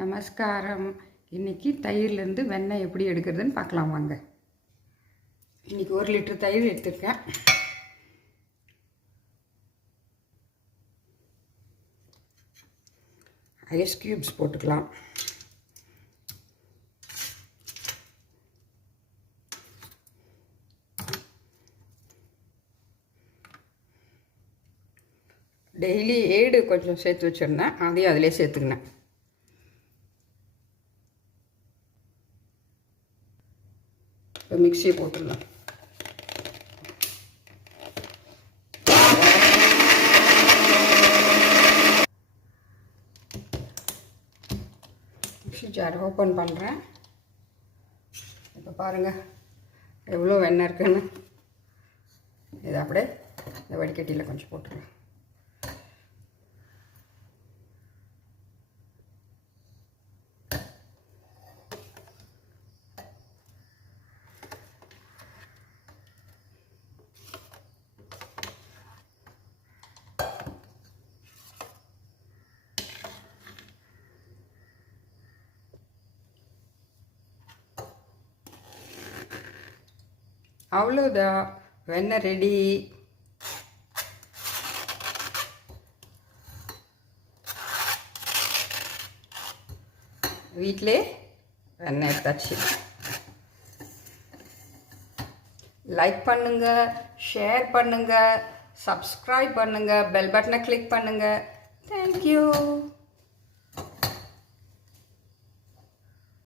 நமஸ்காரம். இன்றைக்கி தயிர்லேருந்து வெண்ணெய் எப்படி எடுக்கிறதுன்னு பார்க்கலாம் வாங்க. இன்றைக்கி 1 லிட்டர் தயிர் எடுத்துருக்கேன். ஐஸ் க்யூப்ஸ் போட்டுக்கலாம். டெய்லி ஏடு கொஞ்சம் சேர்த்து வச்சுருந்தேன், அதையும் அதிலே சேர்த்துக்கினேன். இப்போ மிக்சியை போட்டுடலாம். மிக்சி ஜார் ஓப்பன் பண்ணுறேன். இப்போ பாருங்கள் எவ்வளோ வெண்ணெய் இருக்குன்னு. இதை அப்படியே இந்த வடிகட்டியில் கொஞ்சம் போட்டுருங்க. அவ்வளோதான், வெண்ணெய் ரெடி. வீட்டிலே வெண்ணெய் எடுத்தாச்சு. லைக் பண்ணுங்கள், ஷேர் பண்ணுங்கள், சப்ஸ்கிரைப் பண்ணுங்கள், பெல் பட்டனை கிளிக் பண்ணுங்கள். தேங்க்யூ.